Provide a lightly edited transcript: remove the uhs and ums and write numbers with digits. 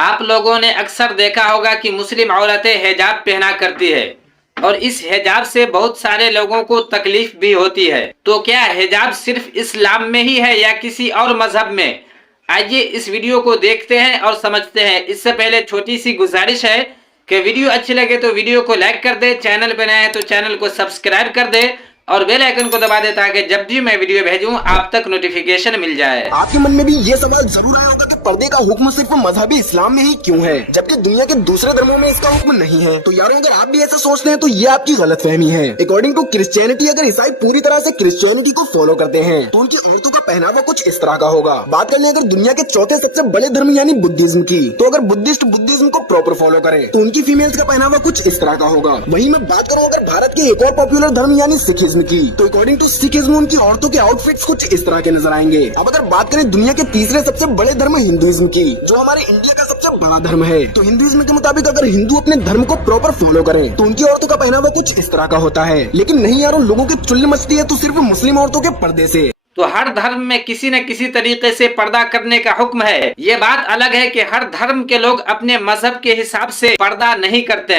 आप लोगों ने अक्सर देखा होगा कि मुस्लिम औरतें हिजाब पहना करती है और इस हिजाब से बहुत सारे लोगों को तकलीफ भी होती है। तो क्या हिजाब सिर्फ इस्लाम में ही है या किसी और मजहब में? आइए इस वीडियो को देखते हैं और समझते हैं। इससे पहले छोटी सी गुजारिश है कि वीडियो अच्छी लगे तो वीडियो को लाइक कर दे, चैनल पे नया है तो चैनल को सब्सक्राइब कर दे और बेल आइकन को दबा दे ताकि जब भी मैं वीडियो भेजूं आप तक नोटिफिकेशन मिल जाए। आपके मन में भी ये सवाल जरूर आया होगा कि पर्दे का हुक्म सिर्फ मजहबी इस्लाम में ही क्यों है, जबकि दुनिया के दूसरे धर्मों में इसका हुक्म नहीं है। तो यारों, अगर आप भी ऐसा सोचते हैं तो ये आपकी गलतफहमी है। अकॉर्डिंग टू क्रिश्चियनिटी, अगर ईसाई पूरी तरह से क्रिश्चियनिटी को फॉलो करते हैं तो उनकी औरतों का पहनावा कुछ इस तरह का होगा। बात कर लें अगर दुनिया के चौथे सबसे बड़े धर्म यानी बुद्धिज्म की, तो अगर बुद्धिस्ट बुद्धिज्म को प्रॉपर फॉलो करें तो उनकी फीमेल्स का पहनावा कुछ इस तरह का होगा। वहीं मैं बात करूँ अगर भारत के एक और पॉपुलर धर्म यानी सिखिज्म की, तो अकॉर्डिंग टू सिखिज्म उनकी औरतों के आउटफिट्स कुछ इस तरह के नजर आएंगे। अब अगर बात करें दुनिया के तीसरे सबसे बड़े धर्म हिंदुइज्म की, जो हमारे इंडिया का सबसे बड़ा धर्म है, तो हिंदुइज्म के मुताबिक अगर हिंदू अपने धर्म को प्रॉपर फॉलो करें तो उनकी औरतों का पहनावा कुछ इस तरह का होता है। लेकिन नहीं यारों, लोगों की चुल्ली मचती है तो सिर्फ मुस्लिम औरतों के पर्दे से। तो हर धर्म में किसी न किसी तरीके से पर्दा करने का हुक्म है। ये बात अलग है कि हर धर्म के लोग अपने मजहब के हिसाब से पर्दा नहीं करते हैं।